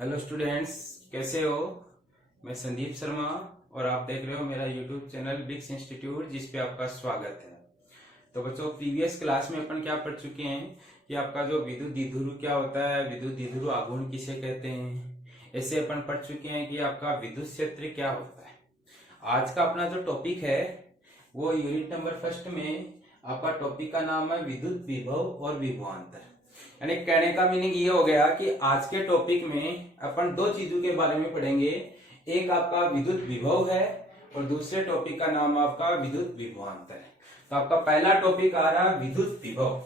Hello students, कैसे हो। मैं संदीप शर्मा और आप देख रहे हो मेरा यूट्यूब चैनल ब्रिक्स इंस्टीट्यूट, जिस पे आपका स्वागत है। तो बच्चों, प्रीवियस क्लास में अपन क्या पढ़ चुके हैं कि आपका जो विद्युत द्विध्रुव क्या होता है, विद्युत द्विध्रुव आघूर्ण किसे कहते हैं, ऐसे अपन पढ़ चुके हैं कि आपका विद्युत क्षेत्र क्या होता है। आज का अपना जो टॉपिक है वो यूनिट नंबर फर्स्ट में आपका टॉपिक का नाम है विद्युत विभव और विभवांतर। यानी कहने का मीनिंग ये हो गया कि आज के टॉपिक में अपन दो चीजों के बारे में पढ़ेंगे। एक आपका विद्युत विभव है और दूसरे टॉपिक का नाम आपका विद्युत विभवांतर है। तो आपका पहला टॉपिक आ रहा है विद्युत विभव।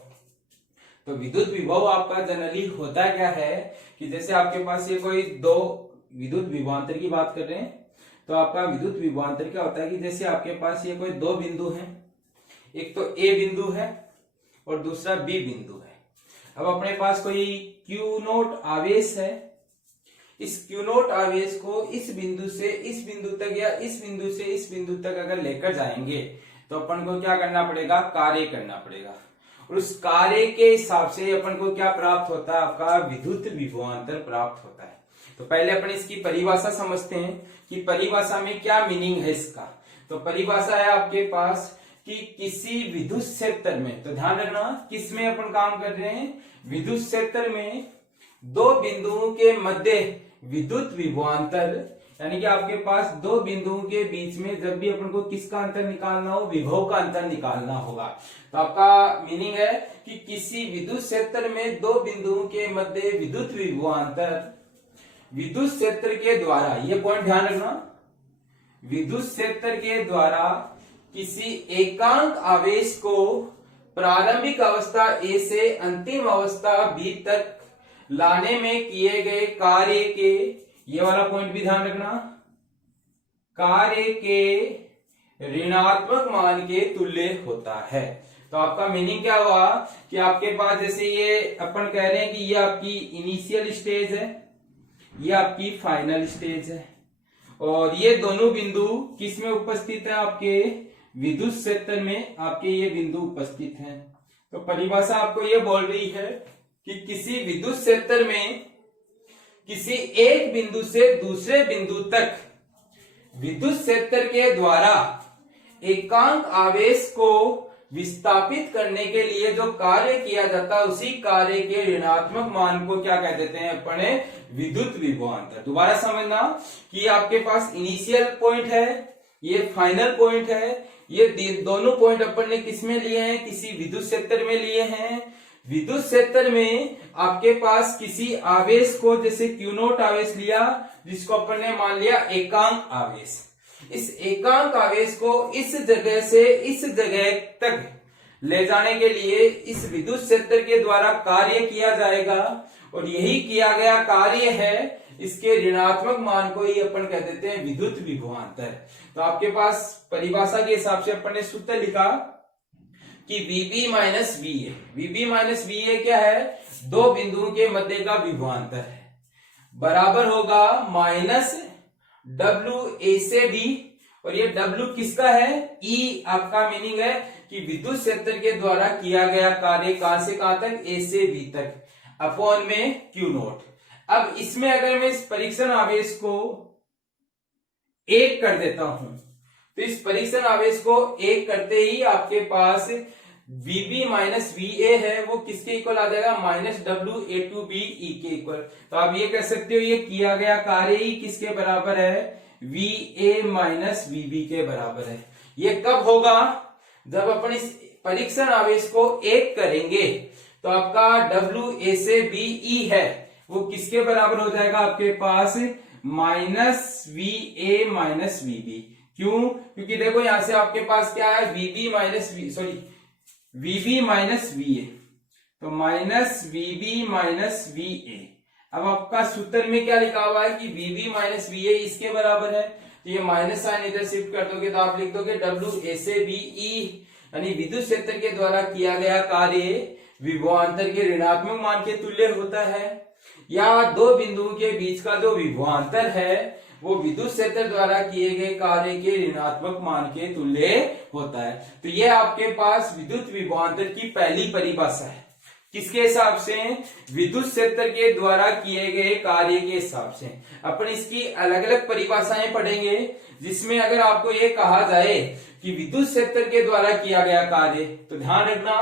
तो विद्युत विभव आपका जनरली होता क्या है कि जैसे आपके पास ये कोई दो विद्युत विभवांतर की बात कर रहे हैं, तो आपका विद्युत विभवांतर क्या होता है कि जैसे आपके पास ये कोई दो बिंदु हैं, एक तो ए बिंदु है और दूसरा बी बिंदु है। अब अपने पास कोई Q नोट आवेश है। इस Q नोट आवेश को इस बिंदु से इस बिंदु तक या इस बिंदु से इस बिंदु तक अगर लेकर जाएंगे तो अपन को क्या करना पड़ेगा, कार्य करना पड़ेगा। और उस कार्य के हिसाब से अपन को क्या प्राप्त होता है, आपका विद्युत विभवांतर प्राप्त होता है। तो पहले अपन इसकी परिभाषा समझते हैं कि परिभाषा में क्या मीनिंग है इसका। तो परिभाषा है आपके पास कि किसी विद्युत क्षेत्र में, तो ध्यान रखना किस में अपन काम कर रहे हैं, विद्युत क्षेत्र में दो बिंदुओं के मध्य विद्युत विभवांतर, यानी कि आपके पास दो बिंदुओं के बीच में जब भी अपन को किसका अंतर निकालना हो, विभव का अंतर निकालना होगा। तो आपका मीनिंग है कि किसी विद्युत क्षेत्र में दो बिंदुओं के मध्य विद्युत विभवांतर विद्युत क्षेत्र के द्वारा, ये पॉइंट ध्यान रखना, विद्युत क्षेत्र के द्वारा किसी एकांक आवेश को प्रारंभिक अवस्था ए से अंतिम अवस्था बी तक लाने में किए गए कार्य के, ये वाला पॉइंट भी ध्यान रखना, कार्य के ऋणात्मक मान के तुल्य होता है। तो आपका मीनिंग क्या हुआ कि आपके पास जैसे ये अपन कह रहे हैं कि ये आपकी इनिशियल स्टेज है, ये आपकी फाइनल स्टेज है, और ये दोनों बिंदु किस में उपस्थित है, आपके विद्युत क्षेत्र में आपके ये बिंदु उपस्थित हैं। तो परिभाषा आपको ये बोल रही है कि किसी विद्युत क्षेत्र में किसी एक बिंदु से दूसरे बिंदु तक विद्युत क्षेत्र के द्वारा एकांक आवेश को विस्थापित करने के लिए जो कार्य किया जाता है, उसी कार्य के ऋणात्मक मान को क्या कह देते हैं अपने, विद्युत विभवांतर। दोबारा समझना कि आपके पास इनिशियल पॉइंट है, ये फाइनल पॉइंट है, ये दोनों पॉइंट अपन ने किस में लिए हैं, किसी विद्युत क्षेत्र में लिए हैं। विद्युत क्षेत्र में आपके पास किसी आवेश को, जैसे Q नोट आवेश लिया, जिसको अपन ने मान लिया एकांक आवेश। इस एकांक आवेश को इस जगह से इस जगह तक ले जाने के लिए इस विद्युत क्षेत्र के द्वारा कार्य किया जाएगा, और यही किया गया कार्य है, इसके ऋणात्मक मान को ही अपन कह देते हैं विद्युत विभवांतर। तो आपके पास परिभाषा के हिसाब से अपन ने सूत्र लिखा कि VB minus VA, VB minus VA क्या है, दो बिंदुओं के मध्य का विभवांतर है, बराबर होगा माइनस WA से B, और ये W किसका है, E आपका मीनिंग है कि विद्युत क्षेत्र के द्वारा किया गया कार्य कहां से कहां तक, A से B तक, अपॉन में Q नोट। अब इसमें अगर मैं इस परीक्षण आवेश को एक कर देता हूं, तो इस परीक्षण आवेश को एक करते ही आपके पास VB माइनस VA है, वो किसके इक्वल आ जाएगा, माइनस WA2B E के इक्वल। तो आप ये कह सकते हो ये किया गया कार्य ही किसके बराबर है, VA माइनस VB के बराबर है। ये कब होगा, जब अपन इस परीक्षण आवेश को एक करेंगे तो आपका WA से BE है, वो किसके बराबर हो जाएगा, आपके पास माइनस VA माइनस VB। क्यों, क्योंकि देखो यहां से आपके पास क्या है, VB माइनस VA, तो माइनस VB माइनस VA। अब आपका सूत्र में क्या लिखा हुआ है कि VB माइनस VA इसके बराबर है, तो ये माइनस साइन इधर शिफ्ट कर दोगे तो आप लिख दोगे WA से BE, यानी विद्युत क्षेत्र के द्वारा किया गया कार्य विभवांतर के ऋणात्मक मान के तुल्य होता है, या दो बिंदुओं के बीच का जो विभवांतर है वो विद्युत क्षेत्र द्वारा किए गए कार्य के ऋणात्मक मान के तुल्य होता है। तो ये आपके पास विद्युत विभवांतर की पहली परिभाषा है। किसके हिसाब से? विद्युत क्षेत्र के द्वारा किए गए कार्य के हिसाब से। अपन इसकी अलग अलग परिभाषाएं पढ़ेंगे, जिसमें अगर आपको ये कहा जाए कि विद्युत क्षेत्र के द्वारा किया गया कार्य, तो ध्यान रखना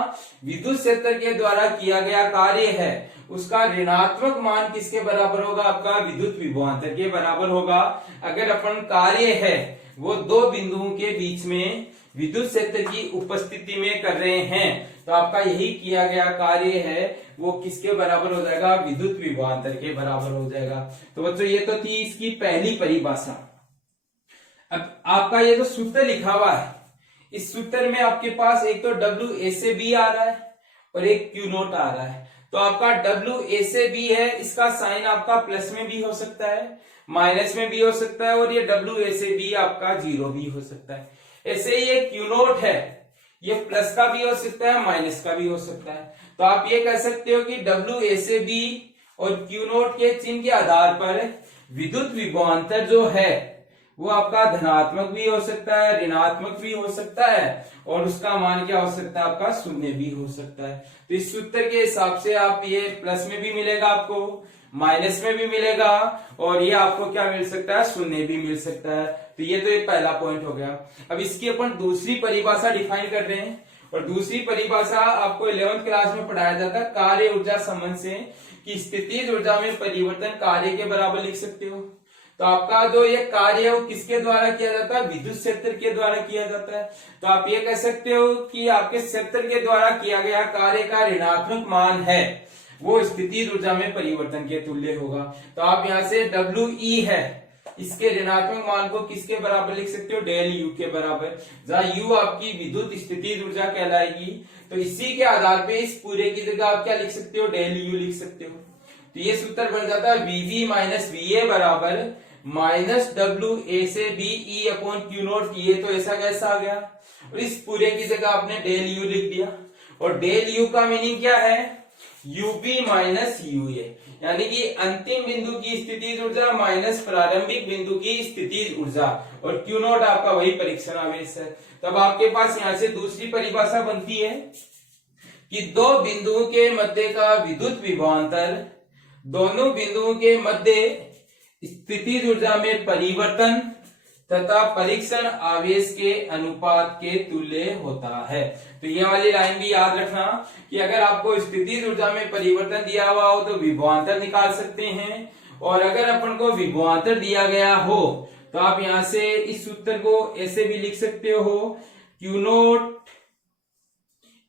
विद्युत क्षेत्र के द्वारा किया गया कार्य है उसका ऋणात्मक मान किसके बराबर होगा? आपका विद्युत विभवांतर के बराबर होगा। अगर अपन कार्य है वो दो बिंदुओं के बीच में विद्युत क्षेत्र की उपस्थिति में कर रहे हैं, तो आपका यही किया गया कार्य है वो किसके बराबर हो जाएगा? विद्युत विभवांतर के बराबर हो जाएगा। तो बच्चों ये तो थी इसकी पहली परिभाषा। अब आपका ये जो सूत्र लिखा हुआ है, इस सूत्र में आपके पास एक तो W A से B आ रहा है और एक Q नोट आ रहा है। तो आपका W A से B है, इसका साइन आपका प्लस में भी हो सकता है, माइनस में भी हो सकता है, और ये W A से B आपका 0 भी हो सकता है। ऐसे ही ये Q नोट है, ये प्लस का भी हो सकता है, माइनस का भी हो सकता है। तो आप ये कह सकते हो कि W A से B और Q नोट के चिन्ह के आधार पर विद्युत विभवांतर जो है वो आपका धनात्मक भी हो सकता है, ऋणात्मक भी हो सकता है, और उसका मान क्या हो सकता है? आपका शून्य भी हो सकता है। तो इस सूत्र के हिसाब से आप ये प्लस में भी मिलेगा आपको, माइनस में भी मिलेगा, और ये आपको क्या मिल सकता है? शून्य भी मिल सकता है। तो ये तो एक पहला पॉइंट हो गया। अब इसकी अपन दूसरी परिभाषा डिफाइन कर रहे हैं, और दूसरी परिभाषा आपको 11th क्लास में पढ़ाया जाता है कार्य ऊर्जा संबंध से, कि स्थितिज ऊर्जा में परिवर्तन कार्य के बराबर लिख सकते हो। तो आपका जो ये कार्य है वो किसके द्वारा किया जाता है? विद्युत क्षेत्र के द्वारा किया जाता है। तो आप ये कह सकते हो कि आपके क्षेत्र के द्वारा किया गया कार्य का ऋणात्मक मान है वो स्थितिज ऊर्जा में परिवर्तन के तुल्य होगा। तो आप यहाँ से WE है, इसके ऋणात्मक मान को किसके बराबर लिख सकते हो? डेल U के बराबर, जहाँ U आपकी विद्युत स्थितिज ऊर्जा कहलाएगी। तो इसी के आधार पे इस पूरे की जगह आप क्या लिख सकते हो? डेल U लिख सकते हो। तो ये सूत्र बन जाता है VV माइनस VA बराबर माइनस WA से BE अपॉन Q नोट। ये तो ऐसा कैसा आ गया, और इस पूरे की जगह आपने डेल U लिख दिया, और डेल U का मीनिंग क्या है? UB माइनस UA, यानी कि अंतिम बिंदु की स्थितिज ऊर्जा माइनस प्रारंभिक बिंदु की स्थितिज ऊर्जा, और Q नोट आपका वही परीक्षण आवेश है। तब आपके पास यहाँ से दूसरी परिभाषा बनती है कि दो बिंदुओं के मध्य का विद्युत विभवांतर दोनों बिंदुओं के मध्य स्थितिज ऊर्जा में परिवर्तन तथा परीक्षण आवेश के अनुपात के तुल्य होता है। तो ये वाली लाइन भी याद रखना कि अगर आपको स्थितिज ऊर्जा में परिवर्तन दिया हुआ हो तो विभवांतर निकाल सकते हैं, और अगर अपन को विभवांतर दिया गया हो तो आप यहां से इस सूत्र को ऐसे भी लिख सकते हो, Q note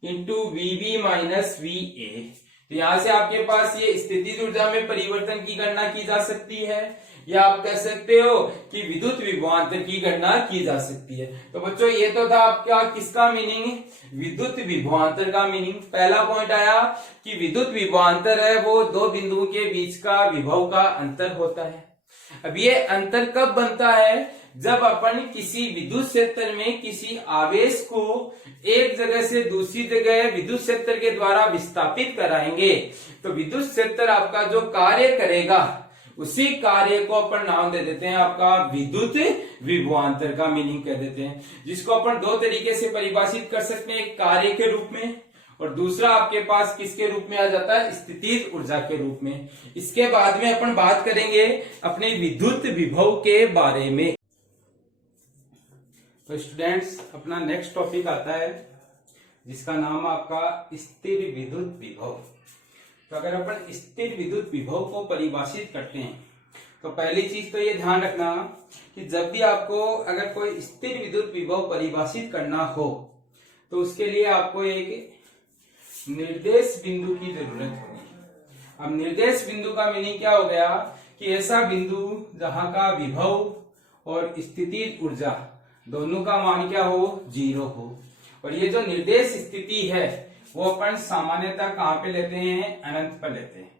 into VB minus VA। तो यहां से आपके पास ये स्थितिज ऊर्जा में परिवर्तन की गणना की जा सकती है, या आप कह सकते हो कि विद्युत विभवांतर की गणना की जा सकती है। तो बच्चों ये तो था आपका किसका मीनिंग? विद्युत विभवांतर का मीनिंग। पहला पॉइंट आया कि विद्युत विभवांतर है वो दो बिंदुओं के बीच का विभव का अंतर होता है। अब ये अंतर कब बनता है? जब अपन किसी विद्युत क्षेत्र में किसी आवेश को एक जगह से दूसरी जगह विद्युत क्षेत्र के द्वारा विस्थापित कराएंगे, तो विद्युत क्षेत्र आपका जो कार्य करेगा उसी कार्य को अपन नाम दे देते हैं आपका विद्युत विभवांतर का मीनिंग कह देते हैं, जिसको अपन दो तरीके से परिभाषित कर सकते हैं, एक कार्य के रूप में और दूसरा आपके पास किसके रूप में आ जाता है? स्थितिज ऊर्जा के रूप में। इसके बाद में अपन बात करेंगे अपने विद्युत विभव के बारे में। तो स्टूडेंट्स अपना नेक्स्ट टॉपिक आता है जिसका नाम आपका स्थिर विद्युत विभव। तो अगर अपन स्थिर विद्युत विभव को परिभाषित करते हैं तो पहली चीज तो ये ध्यान रखना कि जब भी आपको अगर कोई स्थिर विद्युत विभव परिभाषित करना हो तो उसके लिए आपको एक निर्देश बिंदु की जरूरत होगी। अब निर्देश बिंदु का मीनिंग क्या हो गया कि ऐसा बिंदु जहां का विभव और स्थितिज ऊर्जा दोनों का मान क्या हो? 0 हो। और ये जो निर्देश स्थिति है वो अपन सामान्यतः कहां पे लेते हैं? अनंत पर लेते हैं।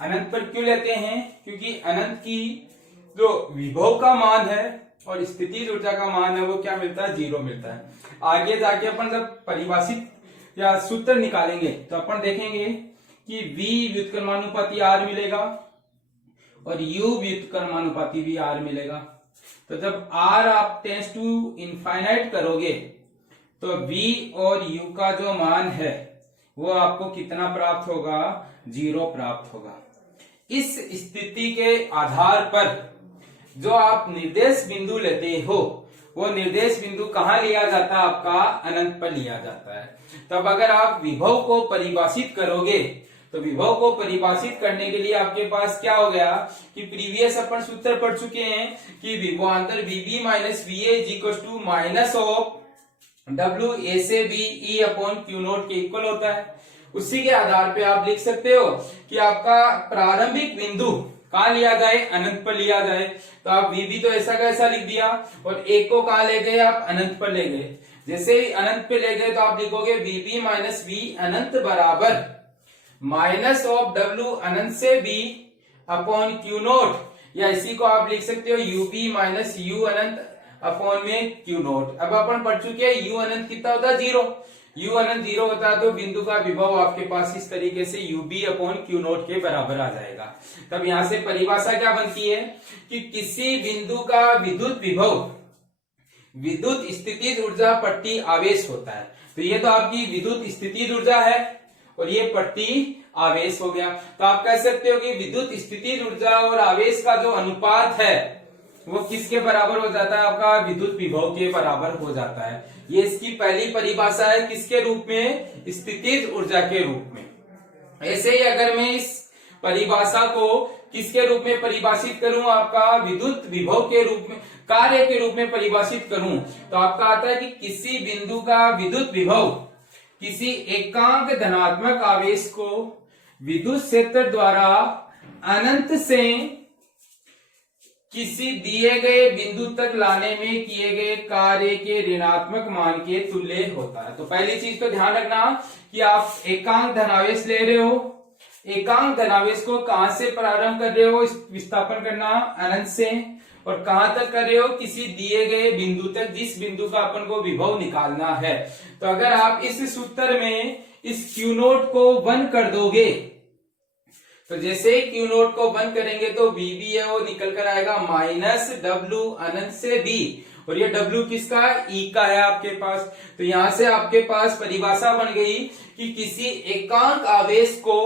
अनंत पर क्यों लेते हैं? क्योंकि अनंत की जो विभव का मान है और स्थितिज ऊर्जा का मान है वो क्या मिलता है? 0 मिलता है। आगे जाके अपन जब परिभाषित या सूत्र निकालेंगे तो अपन देखेंगे कि V व्युत्क्रमानुपाती R मिलेगा और U व्युत्क्रमानुपाती भी R मिलेगा। तो जब R आप टेंड्स टू इनफाइनाइट करोगे तो V और U का जो मान है वो आपको कितना प्राप्त होगा, 0 प्राप्त होगा। इस स्थिति के आधार पर जो आप निर्देश बिंदु लेते हो वो निर्देश बिंदु कहाँ लिया जाता है, आपका अनंत पर लिया जाता है। तब अगर आप विभव को परिभाषित करोगे तो विभव को परिभाषित करने के लिए आपके पास क्या हो गया कि प्रीवियस अपन सूत्र पढ़ चुके हैं कि विभवांतर VB minus VA is equal to minus of W A से B E upon Q naught के इक्वल होता है। उसी के आधार पे आप लिख सकते हो कि आपका प्रारंभिक बिंदु कहाँ लिया जाए, अनंत पर लिया जाए। तो आप VB तो ऐसा का ऐसा लिख दिया और एक को कहाँ ले गए, आप अनंत पर ले गए। जैसे ही अनंत पे ले गए तो आप लिखोगे VB माइनस V अनंत बराबर माइनस ऑफ W अनंत से B अपॉन Q नोट, या इसी को आप लिख सकते हो UB माइनस U अनंत अपॉन में Q नोट। अब अपन पढ़ चुके हैं U अनंत कितना होता है, 0। U अनंत 0 होता है तो बिंदु का विभव आपके पास इस तरीके से UB अपॉन Q नोट के बराबर आ जाएगा। तब यहां से परिभाषा क्या बनती है कि किसी बिंदु का विद्युत विभव विद्युत स्थितिज ऊर्जा पट्टी आवेश होता है। तो ये तो आपकी विद्युत स्थितिज ऊर्जा है और ये पट्टी आवेश हो गया। तो आप कह सकते हो कि विद्युत स्थितिज ऊर्जा और आवेश का जो अनुपात है वो किसके बराबर हो जाता है, आपका विद्युत विभव के बराबर हो जाता है। ये इसकी पहली परिभाषा है, किसके रूप में, स्थितिज ऊर्जा के रूप में। ऐसे ही अगर मैं इस परिभाषा को किसके रूप में परिभाषित करूं, आपका विद्युत विभव के रूप में, कार्य के रूप में परिभाषित करूं तो आपका आता है कि किसी बिंदु का विद्युत विभव किसी एकांक धनात्मक आवेश को विद्युत क्षेत्र द्वारा अनंत से किसी दिए गए बिंदु तक लाने में किए गए कार्य के ऋणात्मक मान के तुल्य होता है। तो पहली चीज तो ध्यान रखना कि आप एकांक धनावेश ले रहे हो, एकांक धनावेश को कहां से प्रारंभ कर रहे हो, विस्थापन करना अनंत से, और कहां तक कर रहे हो, किसी दिए गए बिंदु तक, जिस बिंदु का अपन को विभव निकालना है। तो अगर आप इस सूत्र में इस Q नोट को 1 कर दोगे तो जैसे ही Q नोट को 1 करेंगे तो VB है वो निकल कर आएगा माइनस W अनंत से B, और ये W किसका, E का है आपके पास। तो यहां से आपके पास परिभाषा बन गई कि किसी एकांक आवेश को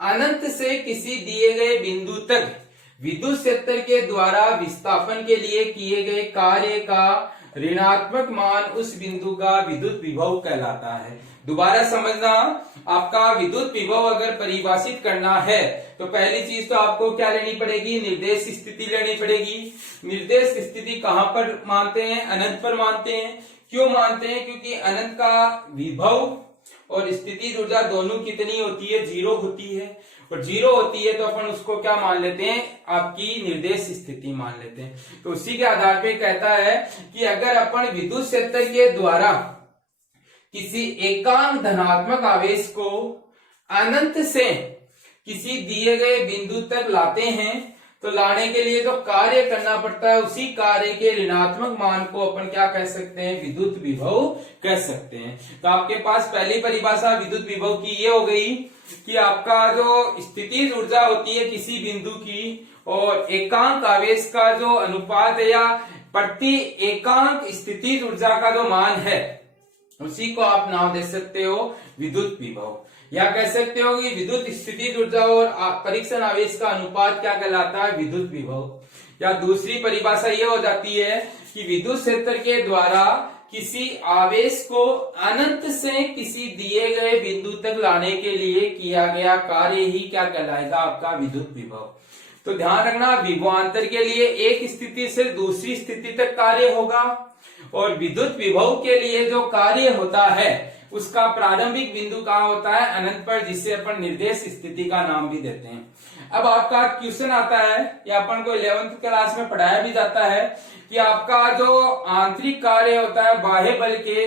अनंत से किसी दिए गए बिंदु तक विद्युत क्षेत्र के द्वारा विस्थापन के लिए किए गए कार्य का ऋणात्मक मान उस बिंदु का विद्युत विभव कहलाता है। दोबारा समझना, आपका विद्युत विभव अगर परिभाषित करना है तो पहली चीज तो आपको क्या लेनी पड़ेगी, निर्देश स्थिति लेनी पड़ेगी। निर्देश स्थिति कहां पर मानते हैं, अनंत पर मानते हैं। क्यों मानते हैं, क्योंकि अनंत का विभव और स्थिति ऊर्जा दोनों कितनी होती है, 0 होती है, और 0 होती है तो अपन उसको क्या मान लेते हैं, आपकी निर्देश स्थिति मान लेते हैं। तो उसी के आधार पे कहता है कि अगर अपन विद्युत क्षेत्र के द्वारा किसी एकांक धनात्मक आवेश को अनंत से किसी दिए गए बिंदु तक लाते हैं तो लाने के लिए जो कार्य करना पड़ता है उसी कार्य के ऋणात्मक मान को अपन क्या कह सकते हैं, विद्युत विभव कह सकते हैं। तो आपके पास पहली परिभाषा विद्युत विभव की ये हो गई कि आपका जो स्थितिज ऊर्जा होती है किसी बिंदु की और एकांक आवेश का जो अनुपात है या प्रति एकांक स्थितिज ऊर्जा का जो मान है उसी को आप नाम दे सकते हो विद्युत विभव, या कह सकते हो कि विद्युत स्थितिज ऊर्जा और परीक्षण आवेश का अनुपात क्या कहलाता है, विद्युत विभव। या दूसरी परिभाषा ये हो जाती है कि विद्युत क्षेत्र के द्वारा किसी आवेश को अनंत से किसी दिए गए बिंदु तक लाने के लिए किया गया कार्य ही क्या कहलाएगा, आपका विद्युत विभव। तो ध्यान रखना, विभवांतर के लिए एक स्थिति से दूसरी स्थिति तक कार्य होगा और विद्युत विभव के लिए जो कार्य होता है उसका प्रारंभिक बिंदु कहाँ होता है, अनंत पर, जिससे अपन निर्देश स्थिति का नाम भी देते हैं। अब आपका क्वेश्चन आता है, या अपन को 11th क्लास में पढ़ाया भी जाता है कि आपका जो आंतरिक कार्य होता है बाह्य बल के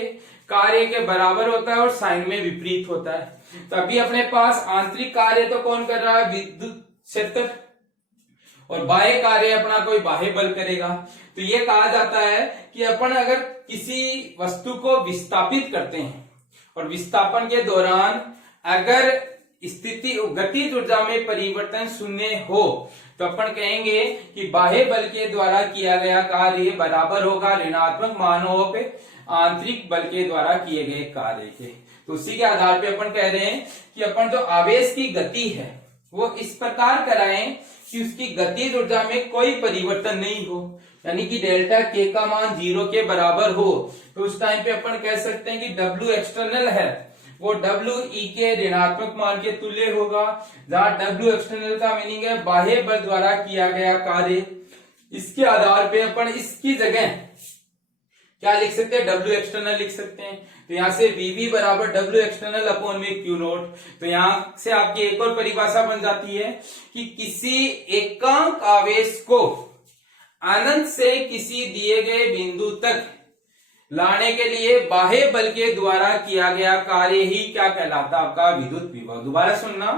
कार्य के बराबर होता है और साइन में विपरीत होता है। तो अभी अपने पास आंतरिक कार्य तो कौन कर रहा है, विद्युत क्षेत्र, और बाह्य कार्य अपना कोई बाह्य बल करेगा। तो ये कहा जाता है कि अपन अगर किसी वस्तु को विस्थापित करते हैं और विस्थापन के दौरान अगर स्थिति गतिज ऊर्जा में परिवर्तन शून्य हो तो अपन कहेंगे कि बाह्य बल के द्वारा किया गया कार्य बराबर होगा ऋणात्मक मानों पे आंतरिक बल के द्वारा किए गए कार्य के। तो उसी के आधार पे अपन कह रहे हैं कि अपन जो आवेश की गति है वो इस प्रकार कराएं कि उसकी गतिज ऊर्जा में कोई परिवर्तन नहीं हो, यानी कि डेल्टा के का मान 0 के बराबर हो। तो उस टाइम पे अपन कह सकते हैं कि डब्ल्यू एक्सटर्नल है वो डब्ल्यू ई के ऋणात्मक मान के तुल्य होगा, जहां डब्ल्यू एक्सटर्नल का मीनिंग है बाह्य बल द्वारा किया गया कार्य। इसके आधार पे अपन इसकी जगह क्या लिख सकते हैं, डब्ल्यू एक्सटर्नल लिख सकते हैं। तो यहां से वीवी बराबर डब्ल्यू एक्सटर्नल अपॉन में क्यू नोट। तो यहां से आपकी एक और परिभाषा बन जाती है कि किसी एकांक आवेश को अनंत से किसी दिए गए बिंदु तक लाने के लिए बाह्य बल के द्वारा किया गया कार्य ही क्या कहलाता है, आपका विद्युत विभव। दोबारा सुनना,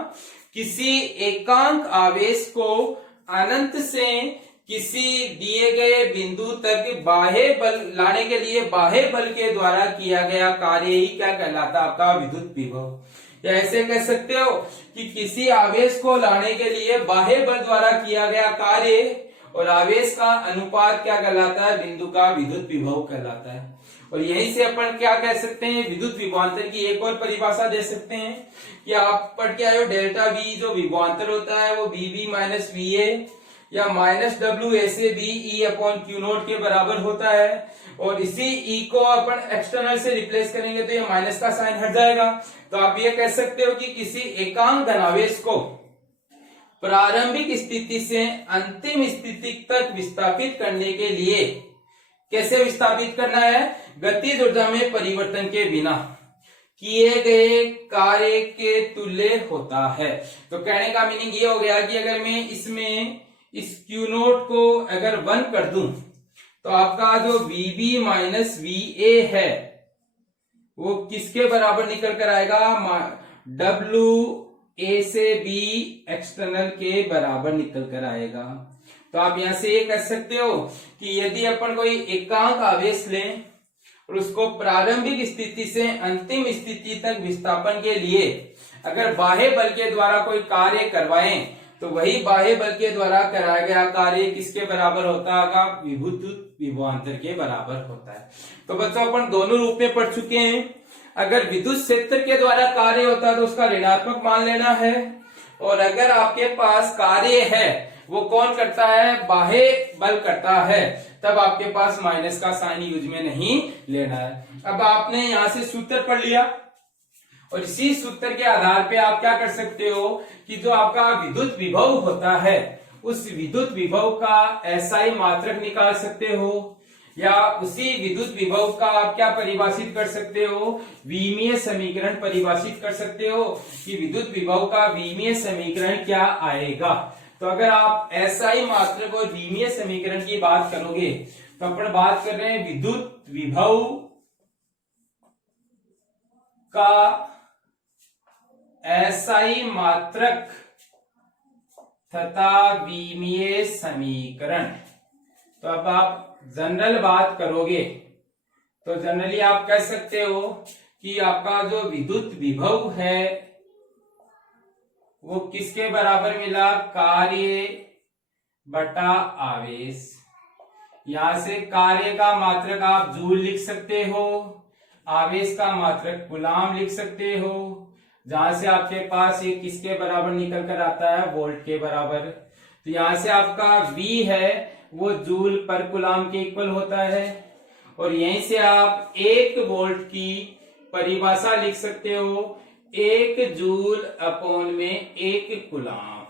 किसी एकांक आवेश को अनंत से किसी दिए गए बिंदु तक बाह्य बल लाने के लिए बाह्य बल के द्वारा किया गया कार्य ही क्या कहलाता है, आपका विद्युत विभव। या ऐसे कह सकते हो कि किसी आवेश को लाने के लिए बाह्य बल द्वारा किया गया कार्य और आवेश का अनुपात क्या कहलाता है, बिंदु का विद्युत विभव कहलाता है। और यहीं से अपन क्या कह सकते हैं, विद्युत विभवांतर की एक और परिभाषा दे सकते हैं कि आप पढ़ के आए हो डेल्टा वी जो विभवांतर होता है वो वीबी माइनस वीए या माइनस डब्ल्यू ए से B E upon Q naught के बराबर होता है। और इसी ई को अपन एक्सटर्नल से रिप्लेस करेंगे तो ये माइनस का साइन हट जाएगा। तो आप ये कह सकते हो कि किसी एकांक धनावेश को प्रारंभिक स्थिति से अंतिम स्थिति तक विस्थापित करने के लिए कैसे विस्थापित करना है, गतिज ऊर्जा में परिवर्तन के बिना किए गए कार्य के तुल्य होता है। तो कहने का मीनिंग ये हो गया कि अगर मैं इसमें इस क्यू नोट को अगर 1 कर दूं तो आपका जो VB माइनस VA है वो किसके बराबर निकल कर आएगा, WA से B एक्सटर्नल के बराबर निकल कर आएगा। तो आप यहां से ये कह सकते हो कि यदि अपन कोई एकांक आवेश लें और उसको प्रारंभिक स्थिति से अंतिम स्थिति तक विस्थापन के लिए अगर बाह्य बल के द्वारा कोई कार्य करवाएं तो वही बाह्य बल के द्वारा कराया गया कार्य किसके बराबर होता है, विद्युत विभवांतर के बराबर होता है। तो बच्चों अपन दोनों रूप में पढ़ चुके हैं। अगर विद्युत क्षेत्र के द्वारा कार्य होता है तो उसका ऋणात्मक मान लेना है, और अगर आपके पास कार्य है वो कौन करता है, बाह्य बल करता है, तब आपके पास माइनस का साइन यूज में नहीं लेना है। अब आपने यहां से सूत्र पढ़ लिया और इसी सूत्र के आधार पे आप क्या कर सकते हो कि जो आपका विद्युत विभव होता है उस विद्युत विभव का एसआई मात्रक निकाल सकते हो, या उसी विद्युत विभव का आप क्या परिभाषित कर सकते हो, विमीय समीकरण परिभाषित कर सकते हो कि विद्युत विभव का विमीय समीकरण क्या आएगा। तो अगर आप एसआई मात्रक और विमीय समीकरण की बात करोगे तो अपन बात कर रहे हैं विद्युत विभव का एसआई मात्रक तथा विमीय समीकरण। तो अब आप जनरल बात करोगे तो जनरली आप कह सकते हो कि आपका जो विद्युत विभव है वो किसके बराबर मिला, कार्य बटा आवेश। यहां से कार्य का मात्रक आप जूल लिख सकते हो, आवेश का मात्रक कूलाम लिख सकते हो, जहां से आपके पास ये किसके बराबर निकल कर आता है, वोल्ट के बराबर। तो यहां से आपका V है वो जूल पर कूलाम के इक्वल होता है, और यहीं से आप 1 वोल्ट की परिभाषा लिख सकते हो 1 जूल अपॉन में 1 कूलाम।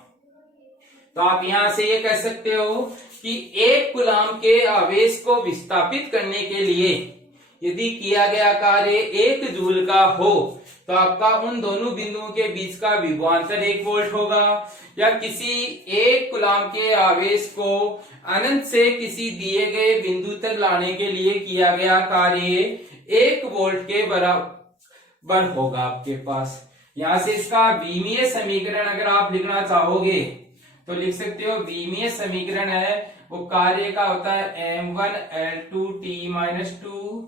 तो आप यहां से ये कह सकते हो कि 1 कूलाम के आवेश को विस्थापित करने के लिए यदि किया गया कार्य 1 जूल का हो तो आपका उन दोनों बिंदुओं के बीच का विभवांतर 1 वोल्ट होगा, या किसी 1 कूलाम के आवेश को अनंत से किसी दिए गए बिंदु तक लाने के लिए किया गया कार्य 1 वोल्ट के बराबर होगा आपके पास। यहां से इसका विमीय समीकरण अगर आप लिखना चाहोगे तो लिख सकते हो, विमीय समीकरण है वो कार्य का होता है m1L2T-2,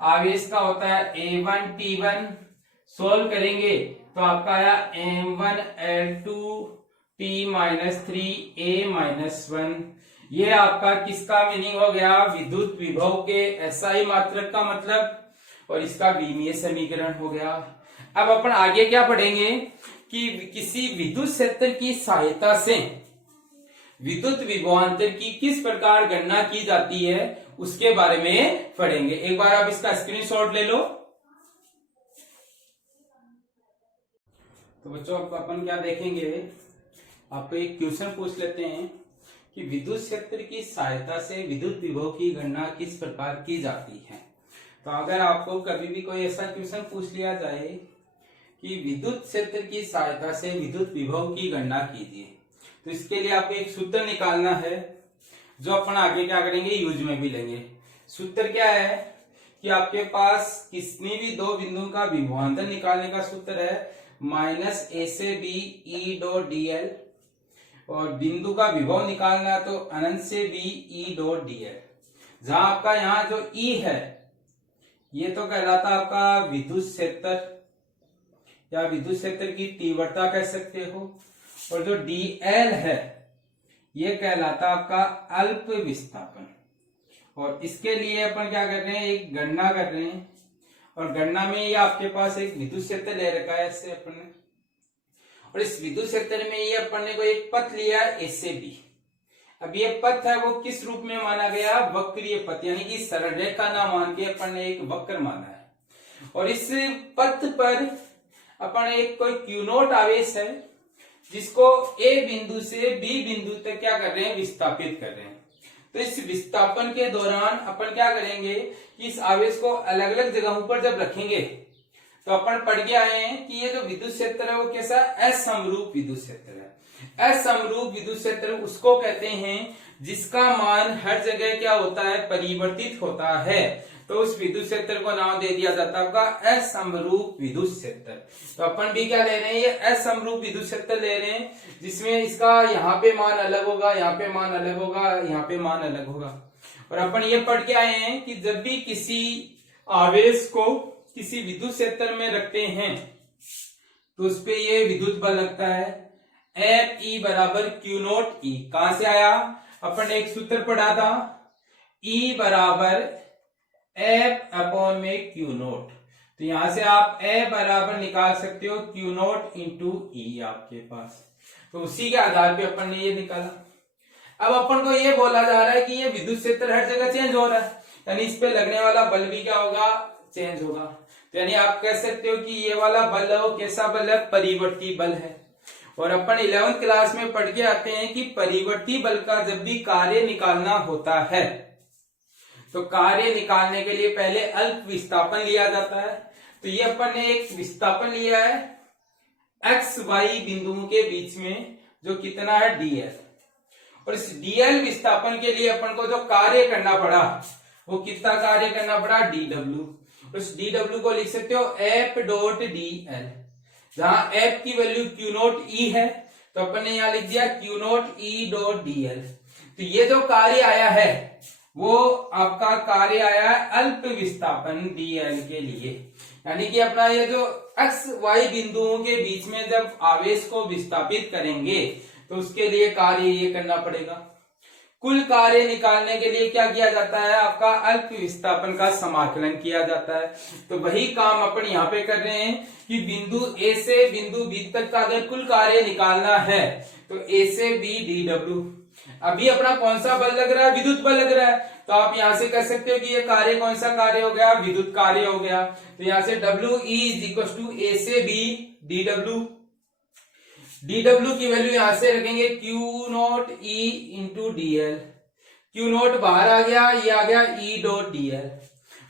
आवेश का होता है A1T1। सोल्व करेंगे तो आपका आया m1L2T-3A-1। ये आपका किसका मीनिंग हो गया, विद्युत विभव के एसआई मात्रक का मतलब, और इसका विमीय समीकरण हो गया। अब अपन आगे क्या पढ़ेंगे कि किसी विद्युत क्षेत्र की सहायता से विद्युत विभवांतर की किस प्रकार गणना की जाती है उसके बारे में पढ़ेंगे। एक बार आप इसका स्क्रीनशॉट ले लो। तो बच्चों अपन क्या देखेंगे, आपको एक क्वेश्चन पूछ लेते हैं कि विद्युत क्षेत्र की सहायता से विद्युत विभव की गणना किस प्रकार की जाती है। तो अगर आपको कभी भी कोई ऐसा क्वेश्चन पूछ लिया जाए कि विद्युत क्षेत्र की सहायता से विद्युत विभव की गणना कीजिए, तो इसके लिए आपको एक सूत्र निकालना है जो अपन आगे क्या करेंगे यूज में भी लेंगे। सूत्र क्या है कि आपके पास किसी भी दो बिंदुओं का विभवांतर निकालने का सूत्र है माइनस ए से बी ई डॉट डीएल, और बिंदु का विभव निकालना है तो अनंत से बी ई डॉट डीएल। जहां आपका यहाँ जो ई है ये तो कहलाता आपका विद्युत क्षेत्र या विद्युत क्षेत्र की तीव्रता कह सकते हो, और जो डीएल है ये कहलाता आपका अल्प विस्थापन। और इसके लिए अपन क्या कर रहे हैं, एक गणना कर रहे हैं, और गणना में ये आपके पास एक विद्युत क्षेत्र ले रखा है ऐसे अपन ने, और इस विद्युत क्षेत्र में ये अपन ने को एक पथ लिया है ए से बी। अब ये पथ है वो किस रूप में माना गया, वक्रीय पथ, यानी कि सरल रेखा ना मान के अपन ने एक वक्र माना है। और इस पथ पर अपन एक कोई क्यू नॉट आवेश है जिसको ए बिंदु से बी बिंदु तक क्या कर रहे हैं, विस्थापित कर रहे हैं। तो इस विस्थापन के दौरान अपन क्या करेंगे कि इस आवेश को अलग अलग जगहों पर जब रखेंगे तो अपन पढ़ के आए हैं कि ये जो विद्युत क्षेत्र है वो कैसा असमरूप विद्युत क्षेत्र है। असमरूप विद्युत क्षेत्र उसको कहते हैं जिसका मान हर जगह क्या होता है, परिवर्तित होता है। तो उस विद्युत क्षेत्र को नाम दे दिया जाता है आपका असमरूप विद्युत क्षेत्र। तो अपन भी क्या ले रहे हैं, ये असमरूप विद्युत क्षेत्र ले रहे हैं जिसमें इसका यहाँ पे मान अलग होगा, यहाँ पे मान अलग होगा, यहाँ पे मान अलग होगा। और अपन ये पढ़ के आए हैं कि जब भी किसी आवेश को किसी विद्युत क्षेत्र में रखते हैं तो उस पे ये विद्युत बल लगता है एफ ई बराबर क्यू नॉट ई। कहां से आया, अपन ने एक सूत्र पढ़ा था ई बराबर एफ अपॉन में क्यू नॉट। तो यहां से आप ए बराबर निकाल सकते हो क्यू नॉट इंटू ई आपके पास। तो उसी के आधार पे अपन ने ये निकाला। अब अपन को ये बोला जा रहा है कि ये विद्युत क्षेत्र हर जगह चेंज हो रहा है, यानी इस पे लगने वाला बल भी क्या होगा, चेंज होगा। तो यानी आप कह सकते हो कि ये वाला बल है वो कैसा बल है, परिवर्ती बल है। और अपन 11th क्लास में पढ़ के आते हैं कि परिवर्ती बल का जब भी कार्य निकालना होता है तो कार्य निकालने के लिए पहले अल्प विस्थापन लिया जाता है। तो ये अपन ने एक विस्थापन लिया है एक्स वाई बिंदुओं के बीच में जो कितना है डीएल, और इस डीएल विस्थापन के लिए अपन को जो कार्य करना पड़ा वो कितना कार्य करना पड़ा, डीडब्ल्यू। उस डीडब्ल्यू को लिख सकते हो एफ डॉट डीएल, जहां एफ की वैल्यू क्यू नॉट ई है तो अपन ने यहां लिख दिया Q naught E dot DL. तो ये जो कार्य आया है वो आपका कार्य आया है अल्प विस्थापन डीएल के लिए, यानी कि अपना ये जो एक्स वाई बिंदुओं के बीच में जब आवेश को विस्थापित करेंगे तो उसके लिए कार्य ये करना पड़ेगा। कुल कार्य निकालने के लिए क्या किया जाता है, आपका अल्प विस्थापन का समाकलन किया जाता है। तो वही काम अपन यहाँ पे कर रहे हैं कि बिंदु ए से बिंदु बी तक का अगर कुल कार्य निकालना है तो ए से बी डीडब्ल्यू। अभी अपना कौन सा बल लग रहा है, विद्युत बल लग रहा है। तो आप यहां से कह सकते हो कि ये कार्य कौन सा कार्य हो गया, विद्युत कार्य हो गया। तो यहां से W E is equal to A से बी डीडब्ल्यू। डीडब्ल्यू की वैल्यू यहां से रखेंगे Q naught E into DL. Q naught बाहर आ गया, ये आ गया ई डॉट डीएल।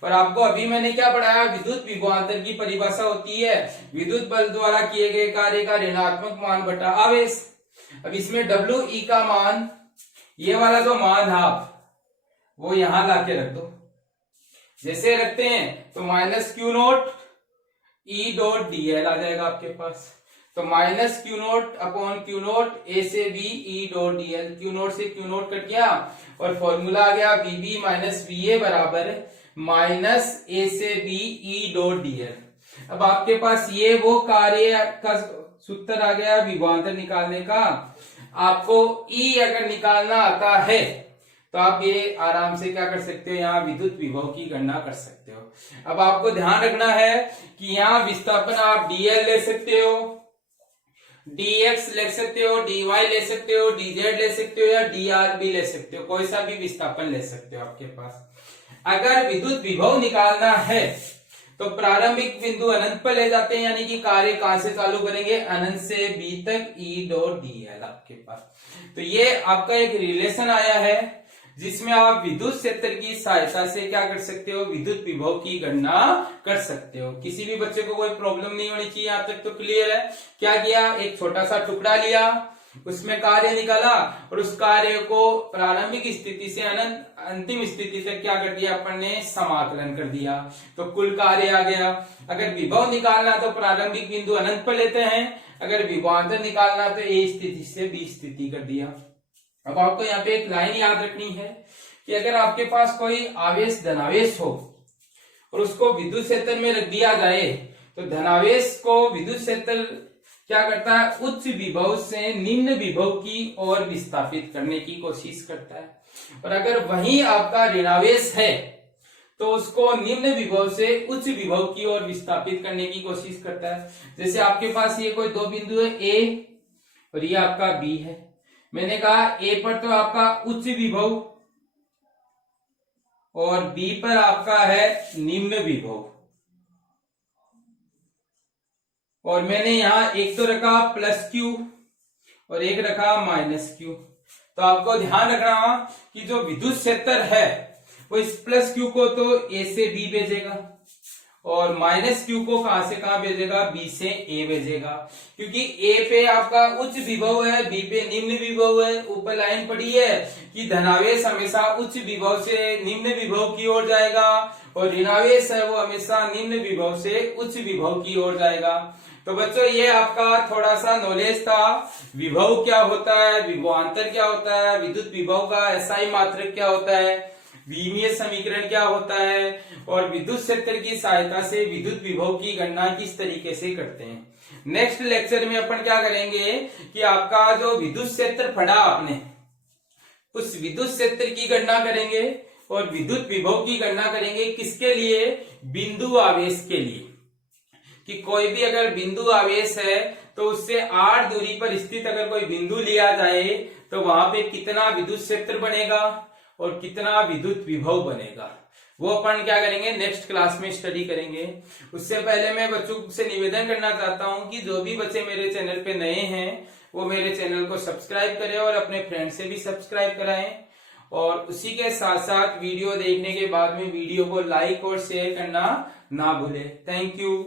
और आपको अभी मैंने क्या पढ़ाया, विद्युत विभवांतर की परिभाषा होती है विद्युत बल द्वारा किए गए कार्य का ऋणात्मक मान बटा आवेश। अब इसमें डब्ल्यू ई का मान, ये वाला जो मान है आप वो यहां लाके रख दो। जैसे रखते हैं तो minus Q naught E dot DL आ जाएगा आपके पास। तो minus Q naught upon Q naught A से B E dot DL. Q naught से क्यू नॉट कट गया और फॉर्मूला आ गया बीबी माइनस बीए बराबर माइनस ए से बी ई डॉट डीएल। अब आपके पास ये वो कार्य का सूत्र आ गया विभवांतर निकालने का। आपको ई अगर निकालना आता है तो आप ये आराम से क्या कर सकते हो, यहाँ विद्युत विभव की गणना कर सकते हो। अब आपको ध्यान रखना है कि यहाँ विस्थापन आप dl ले सकते हो, dx ले सकते हो, dy ले सकते हो, dz ले सकते हो या dr भी ले सकते हो, कोई सा भी विस्थापन ले सकते हो आपके पास। अगर विद्युत विभव निकालना है तो प्रारंभिक बिंदु अनंत पर ले जाते हैं, यानी कि कार्य कहां से चालू करेंगे, अनंत से b तक E डॉट dl आपके पास। तो ये आपका एक रिलेशन आया है जिसमें आप विद्युत क्षेत्र की सहायता से क्या कर सकते हो, विद्युत विभव की गणना कर सकते हो। किसी भी बच्चे को कोई प्रॉब्लम नहीं होनी चाहिए, यहां तक तो क्लियर है। क्या किया, एक छोटा सा टुकड़ा लिया, उसमें कार्य निकाला और उस कार्य को प्रारंभिक स्थिति से अनंत अंतिम स्थिति तक क्या कर दिया अपन ने, समाकलन कर दिया, तो कुल कार्य आ गया। अगर विभव निकालना तो प्रारंभिक बिंदु अनंत पर लेते हैं, अगर विभवांतर निकालना तो ए स्थिति से बी स्थिति कर दिया। अब आपको यहाँ पे एक लाइन याद रखनी है कि अगर आपके पास कोई आवेश धनावेश हो और उसको विद्युत क्षेत्र में रख दिया जाए तो धनावेश को विद्युत क्षेत्र क्या करता है, उच्च विभव से निम्न विभव की ओर विस्थापित करने की कोशिश करता है। और अगर वहीं आपका ऋणावेश है तो उसको निम्न विभव से उच्च विभव की ओर विस्थापित करने की कोशिश करता है। जैसे आपके पास ये कोई दो बिंदु है A और ये आपका B है। मैंने कहा A पर तो आपका उच्च विभव और B पर आपका है निम्न विभव, और मैंने यहां एक तो रखा प्लस Q और एक रखा माइनस Q। तो आपको ध्यान रखना कि जो विद्युत क्षेत्र है वो इस प्लस Q को तो A से B भेजेगा और माइनस Q को कहां से कहां भेजेगा, B से A भेजेगा, क्योंकि A पे आपका उच्च विभव है, B पे निम्न विभव है। ऊपर लाइन पड़ी है कि धनावेश हमेशा उच्च विभव से निम्न विभव की ओर जाएगा और ऋणावेश है वो हमेशा निम्न विभव से उच्च विभव की ओर जाएगा। तो बच्चों ये आपका थोड़ा सा नॉलेज था, विभव क्या होता है, विभवांतर क्या होता है, विद्युत विभव का SI मात्रक क्या होता है, विमीय समीकरण क्या होता है और विद्युत क्षेत्र की सहायता से विद्युत विभव की गणना किस तरीके से करते हैं। नेक्स्ट लेक्चर में अपन क्या करेंगे कि आपका जो विद्युत क्षेत्र पढ़ा आपने उस विद्युत क्षेत्र की गणना करेंगे और विद्युत विभव की गणना करेंगे किसके लिए, बिंदु आवेश के लिए, कि कोई भी अगर बिंदु आवेश है तो उससे r दूरी पर स्थित अगर कोई बिंदु लिया जाए तो वहां पे कितना विद्युत क्षेत्र बनेगा और कितना विद्युत विभव बनेगा, वो अपन क्या करेंगे नेक्स्ट क्लास में स्टडी करेंगे। उससे पहले मैं बच्चों से निवेदन करना चाहता हूं कि जो भी बच्चे मेरे चैनल पे नए हैं वो मेरे चैनल को सब्सक्राइब करें और अपने फ्रेंड से भी सब्सक्राइब कराएं, और उसी के साथ साथ वीडियो देखने के बाद में वीडियो को लाइक और शेयर करना ना भूलें। Thank you.